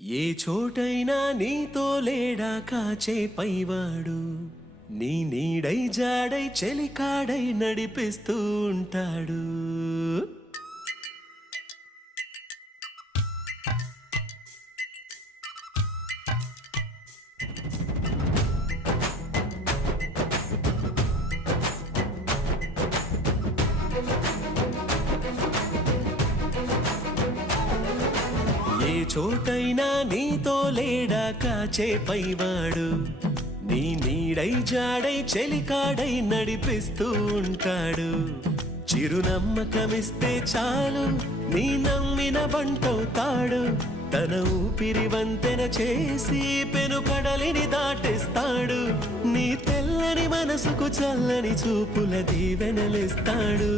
ఏ చోటైనా నీతో లేడా కాచే పైవాడు, నీ నీడై జాడై చెలికాడై నడిపిస్తూ ఉంటాడు. ఏ చోటైనా నీతో లేడా కాచే పైవాడు, నీ నీడై జాడై చెలికాడై నడిపిస్తూ ఉంటాడు. చిరునమ్మకమిస్తే చాలు నీ నమ్మిన బంటవుతాడు. తన ఊపిరి వంతెన చేసి పెను కడలిని దాటేస్తాడు. నీ తెల్లని మనసుకు చల్లని చూపుల దీవెనలిస్తాడు.